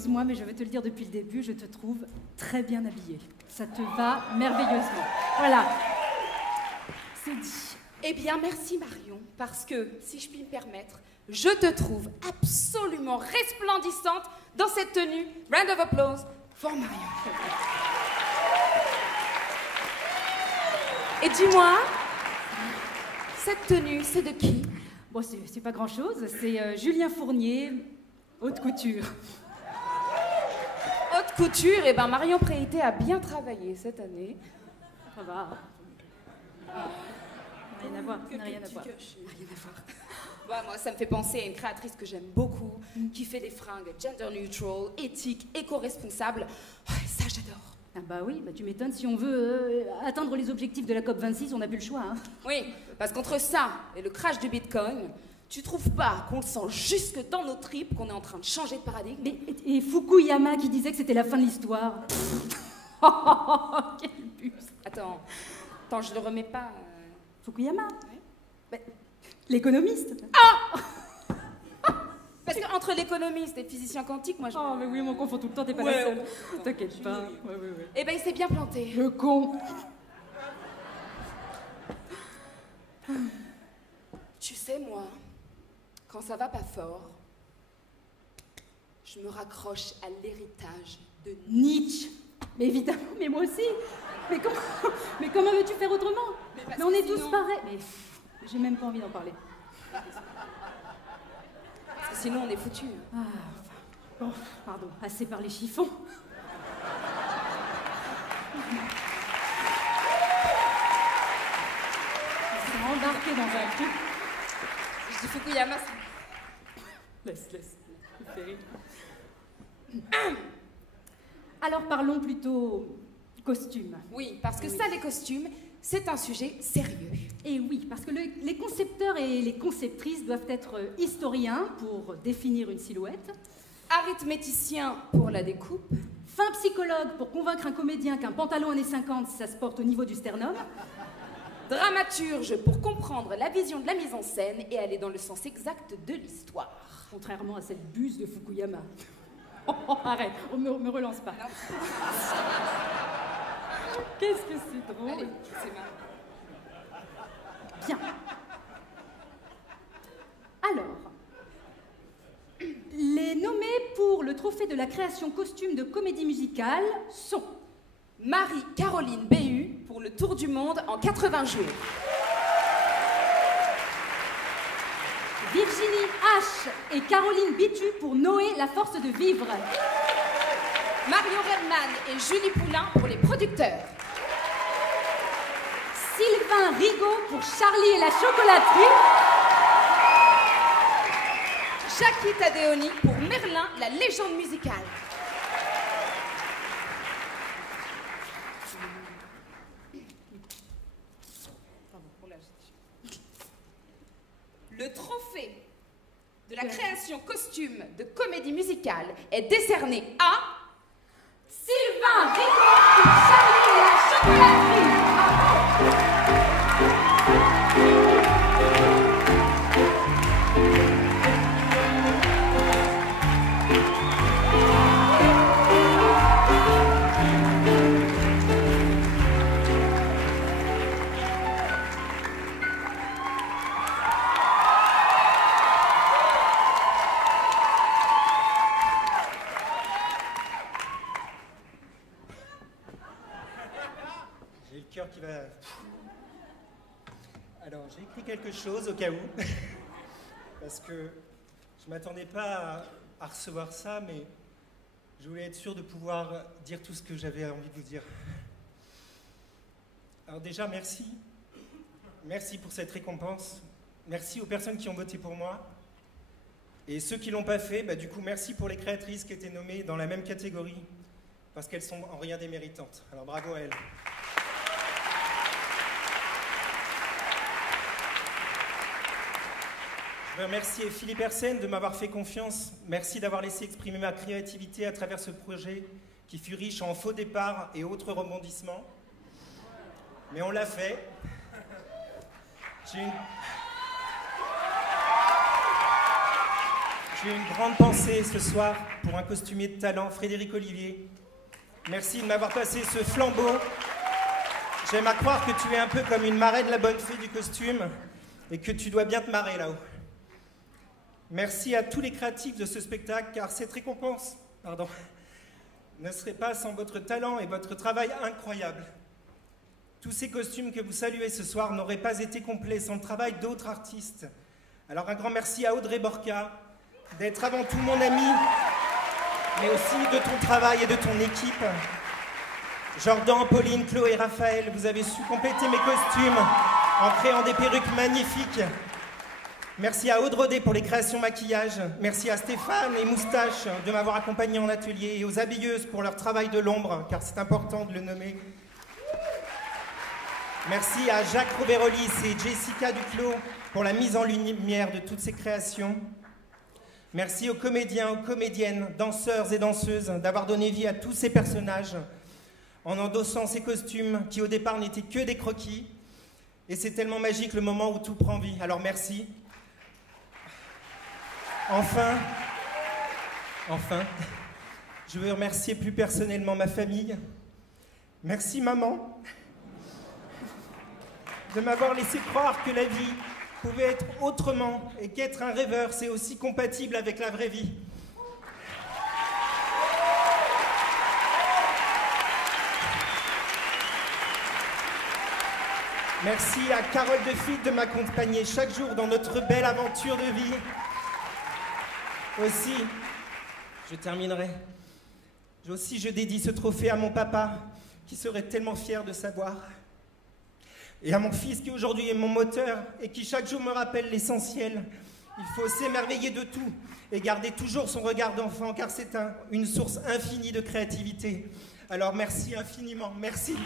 excuse-moi, mais je vais te le dire depuis le début, je te trouve très bien habillée. Ça te va merveilleusement. Voilà. C'est dit. Eh bien, merci Marion, parce que, si je puis me permettre, je te trouve absolument resplendissante dans cette tenue. Round of applause for Marion. Et dis-moi, cette tenue, c'est de qui? Bon, c'est pas grand-chose, c'est Julien Fournier, haute couture. Haute couture, eh ben Marion Préité a bien travaillé cette année. Ça va. Rien à voir, n'a rien à voir. Bah, moi, ça me fait penser à une créatrice que j'aime beaucoup, qui fait des fringues gender neutral, éthiques, éco-responsables. Oh, ça, j'adore. Ah bah oui, bah tu m'étonnes, si on veut atteindre les objectifs de la COP26, on n'a plus le choix. Hein. Oui, parce qu'entre ça et le crash du Bitcoin, tu trouves pas qu'on le sent jusque dans nos tripes, qu'on est en train de changer de paradigme? Et Fukuyama qui disait que c'était la fin de l'histoire. Oh, quel bus. Attends, je le remets pas. Fukuyama? Oui. Bah, l'économiste. Ah! Parce qu'entre l'économiste et le physicien quantique, moi je... Oh, mais oui, on confond tout le temps, t'es pas la seule. T'inquiète pas. Ouais. Eh ben, il s'est bien planté. Le con. Tu sais, moi, quand ça va pas fort, je me raccroche à l'héritage de Nietzsche. Mais évidemment, mais moi aussi. Mais comment veux-tu faire autrement? Mais on est tous pareils. Mais j'ai même pas envie d'en parler. Parce que sinon, on est foutus. Ah, bon, pardon, assez parlé chiffon. On s'est embarqué dans un truc. Je dis Fukuyama, Laisse. Alors parlons plutôt costumes. Oui, parce que ça, les costumes, c'est un sujet sérieux. Et oui, parce que les concepteurs et les conceptrices doivent être historiens pour définir une silhouette, Arithméticien pour la découpe, fin psychologue pour convaincre un comédien qu'un pantalon années 50, ça se porte au niveau du sternum, dramaturge pour comprendre la vision de la mise en scène et aller dans le sens exact de l'histoire. Contrairement à cette buse de Fukuyama. Oh, arrête, on me relance pas. Qu'est-ce que c'est drôle. Allez, c'est marrant. Bien. Alors, les nommés pour le trophée de la création costume de comédie musicale sont Marie-Caroline Béhu pour le tour du monde en 80 jours. Virginie H. et Caroline Bitu pour Noé, la force de vivre. Marion Redman et Julie Poulain pour les producteurs. Sylvain Rigaud pour Charlie et la chocolaterie. Jackie Tadeoni pour Merlin, la légende musicale. Le trophée de la création costume de comédie musicale est décerné à Sylvain Rigaud pour Charlie et la chocolaterie. Qui va... Alors, j'ai écrit quelque chose au cas où, parce que je ne m'attendais pas à recevoir ça, mais je voulais être sûr de pouvoir dire tout ce que j'avais envie de vous dire. Alors déjà, merci. Merci pour cette récompense. Merci aux personnes qui ont voté pour moi. Et ceux qui ne l'ont pas fait, du coup, merci pour les créatrices qui étaient nommées dans la même catégorie, parce qu'elles sont en rien déméritantes. Alors bravo à elles. Je veux remercier Philippe Hersen de m'avoir fait confiance. Merci d'avoir laissé exprimer ma créativité à travers ce projet qui fut riche en faux départs et autres rebondissements. Mais on l'a fait. J'ai une grande pensée ce soir pour un costumier de talent, Frédéric Olivier. Merci de m'avoir passé ce flambeau. J'aime à croire que tu es un peu comme une marraine de la bonne fée du costume et que tu dois bien te marrer là-haut. Merci à tous les créatifs de ce spectacle, car cette récompense, ne serait pas sans votre talent et votre travail incroyable. Tous ces costumes que vous saluez ce soir n'auraient pas été complets sans le travail d'autres artistes. Alors un grand merci à Audrey Borca d'être avant tout mon ami, mais aussi de ton travail et de ton équipe. Jordan, Pauline, Chloé et Raphaël, vous avez su compléter mes costumes en créant des perruques magnifiques. Merci à Aude Rodet pour les créations maquillage. Merci à Stéphane et Moustache de m'avoir accompagné en atelier et aux habilleuses pour leur travail de l'ombre, car c'est important de le nommer. Merci à Jacques Roberolis et Jessica Duclos pour la mise en lumière de toutes ces créations. Merci aux comédiens, aux comédiennes, danseurs et danseuses d'avoir donné vie à tous ces personnages en endossant ces costumes qui au départ n'étaient que des croquis. Et c'est tellement magique le moment où tout prend vie. Alors merci. Enfin, je veux remercier plus personnellement ma famille. Merci maman de m'avoir laissé croire que la vie pouvait être autrement et qu'être un rêveur, c'est aussi compatible avec la vraie vie. Merci à Carole Defitte de m'accompagner chaque jour dans notre belle aventure de vie. Aussi, je terminerai. Je dédie ce trophée à mon papa, qui serait tellement fier de savoir. Et à mon fils, qui aujourd'hui est mon moteur, et qui chaque jour me rappelle l'essentiel. Il faut s'émerveiller de tout, et garder toujours son regard d'enfant, car c'est une source infinie de créativité. Alors merci infiniment, merci.